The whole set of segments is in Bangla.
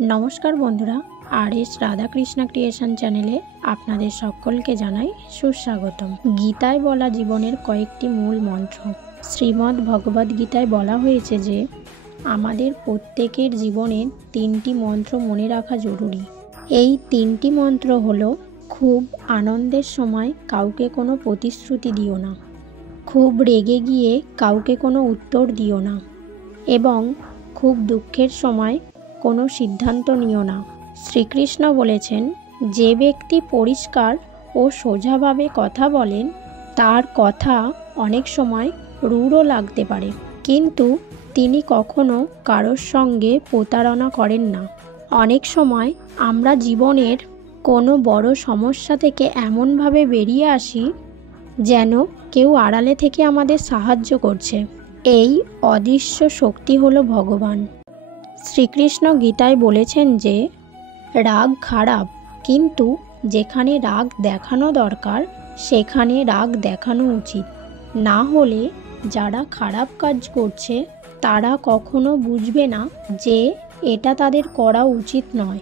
নমস্কার বন্ধুরা, আর.এস. রাধাকৃষ্ণ ক্রিয়েশন চ্যানেলে আপনাদের সকলকে জানাই সুস্বাগতম। গীতায় বলা জীবনের কয়েকটি মূল মন্ত্র। শ্রীমদ্ ভগবদ্ গীতায় বলা হয়েছে যে আমাদের প্রত্যেকের জীবনের 3টি মন্ত্র মনে রাখা জরুরি। এই 3টি মন্ত্র হলো: খুব আনন্দের সময় কাউকে কোনো প্রতিশ্রুতি দিও না, খুব রেগে গিয়ে কাউকে কোনো উত্তর দিও না, এবং খুব দুঃখের সময় কোনো সিদ্ধান্ত নিও না। শ্রীকৃষ্ণ বলেছেন, যে ব্যক্তি পরিষ্কার ও সোজাভাবে কথা বলেন তার কথা অনেক সময় রূঢ় লাগতে পারে, কিন্তু তিনি কখনো কারোর সঙ্গে প্রতারণা করেন না। অনেক সময় আমরা জীবনের কোনো বড় সমস্যা থেকে এমনভাবে বেরিয়ে আসি যেন কেউ আড়ালে থেকে আমাদের সাহায্য করছে। এই অদৃশ্য শক্তি হলো ভগবান। শ্রীকৃষ্ণ গীতায় বলেছেন যে রাগ খারাপ, কিন্তু যেখানে রাগ দেখানো দরকার সেখানে রাগ দেখানো উচিত। না হলে যারা খারাপ কাজ করছে তারা কখনো বুঝবে না যে এটা তাদের করা উচিত নয়।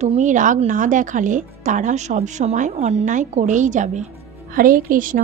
তুমি রাগ না দেখালে তারা সবসময় অন্যায় করেই যাবে। হরে কৃষ্ণ।